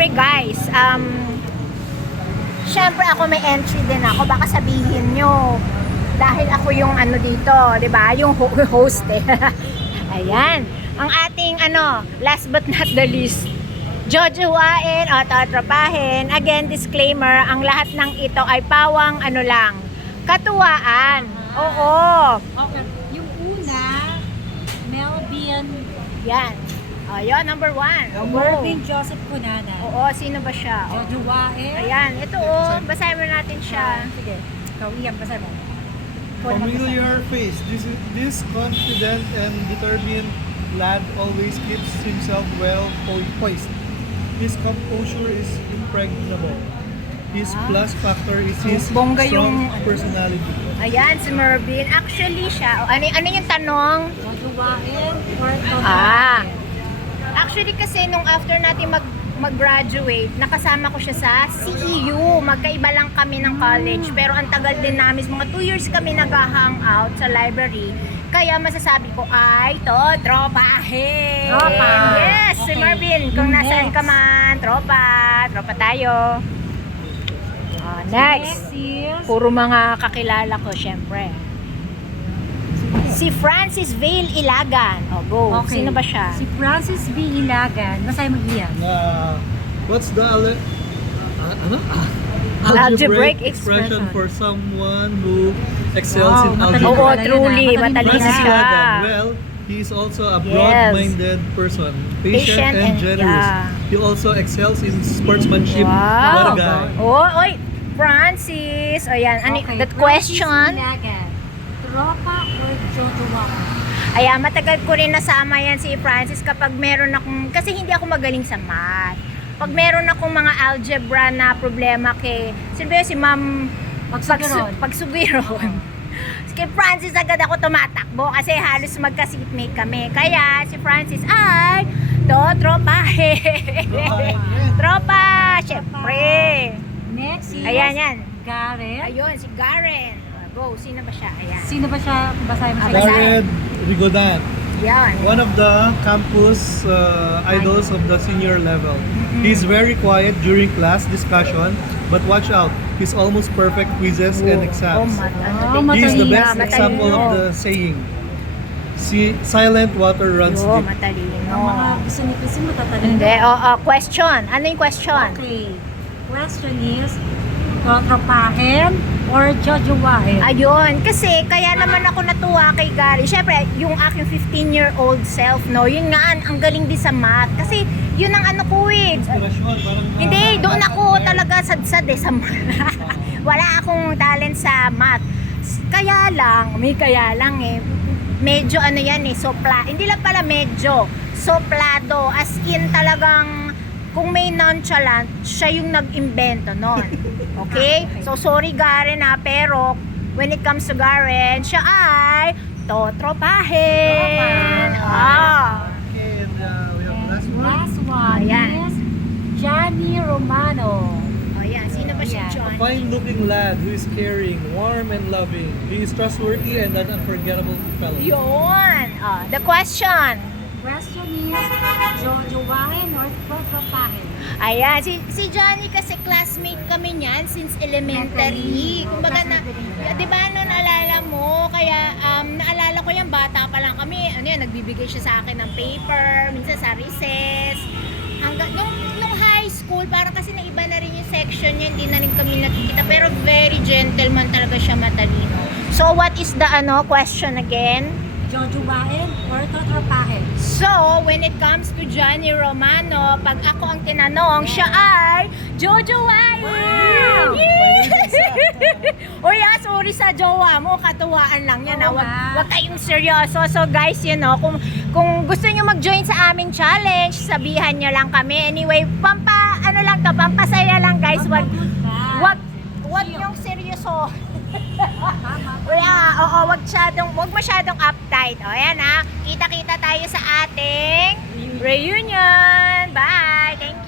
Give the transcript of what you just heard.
syempre guys, syempre ako may entry din ako. Baka sabihin nyo, dahil ako yung ano dito, di ba? Yung host eh. Ayan. Ang ating last but not the least, jojowain o tatrapahin. Again, disclaimer, ang lahat ng ito ay pawang lang, katuwaan. Oo. Okay. Yung una, Melvin. Yan. O, yun, number 1. Melvin Joseph Cunana. Oo, sino ba siya? O, Jojowain. ayan, ito basahin mo natin siya. Sige. Ikaw, Ian, basa mo. Familiar face. This confident and determined lad always keeps himself well poised. His composure is impregnable. His plus factor is his Bongga strong yung- personality. Ayan, si Mervin. Actually siya, ano yung tanong? Jojowain or Ah. Totowain? Actually kasi nung after natin mag-graduate, nakasama ko siya sa CEU. Magkaiba lang kami ng college. Pero ang tagal din namin, mga 2 years kami nag-hangout sa library. Kaya masasabi ko ay tropahin. Tropa. Yes, si Okay. Marvin. Kung Yung nasaan next. ka man, tropa tayo. Next. is Puro mga kakilala ko, syempre. Si Francis Vale Ilagan. O, go. Okay. Sino ba siya? Si Francis B. Ilagan. Basahin mo, Ian. What's the Algebraic expression expression. for someone who excels Wow, in matalino Oo, algebra? pala yun, truly. Matalino Matalino Francis siya. Ilagan, well, he is also a broad-minded person, patient and generous. yeah. He also excels in sportsmanship. Wow. What a guy. Oh, oy, Francis. O yan, Okay, that Francis question. Ilagan. Tropa or jojowain? Ayan, matagal ko rin nasama yan si Francis kapag meron akong, kasi hindi ako magaling sa math. Pag meron akong mga algebra na problema sino ba yun, si Ma'am Pagsugiron. Pagsugiron. Kay Francis agad ako tumatakbo kasi halos magka-seatmate kami. Kaya si Francis ay tropahe. Tropa, syempre. Next is Ayan, yan. Gareth. Ayun, si Garen. Go, sino ba siya? Ayan. Sino ba siya? Basahin mo siya. Basahin. Jared Rigodan, Yan. one of the campus idols of the senior level. He's very quiet during class discussion, but watch out, he's almost perfect quizzes and exams. He's the best example of the saying, silent water runs Yo, deep. matalino. Ang mga gusto ni kasi matatalino. Hindi, question. Ano yung question? Okay. Question is, tropahin or jojowain? Ayun, kasi kaya naman ako natuwa kay Gary. Siyempre, yung aking 15-year-old self, no, yun nga, ang galing din sa math. Kasi, yun ang ano ko eh. Inspirasyon, parang, Hindi, doon ako talaga sadsad sa math. Wala akong talent sa math. Kaya lang medyo yan hindi lang pala medyo, soplado, as in talagang, kung may nonchalant, siya yung nag-imbento nun. Okay? So, sorry Garen pero when it comes to Garen, siya ay totropahin. Okay, and we have last one. Last one Ayan. is Johnny Romano. O yan, sino ba si Ayan. John? Fine-looking lad who is caring, warm and loving. He is trustworthy and an unforgettable fellow. Yun! The question. Question is, jojowain or tropahin? Ayan, si Johnny kasi classmate kami niyan since elementary. Kumbaga di ba naalala mo? Kaya naalala ko yan, bata pa lang kami. Nagbibigay siya sa akin ng paper, minsan sa recess. Hanggang nung high school, para kasi naiba na rin yung section niya, hindi na rin kami nakikita. Pero very gentleman talaga siya, matalino. So what is the question again? Jojowain or tropahin? So, when it comes to Johnny Romano, pag ako ang tinanong, siya ay jojowain! Wow! Uy, sorry sa jowa mo, katuwaan lang yan. Oo Wag nga. kayong seryoso. So guys, kung gusto nyo mag-join sa aming challenge, sabihan nyo lang kami. Anyway, pampasaya lang guys. Wag yung seryoso. Wag masyadong uptight. O, ayan ha. Kita-kita tayo sa ating reunion. Bye! Thank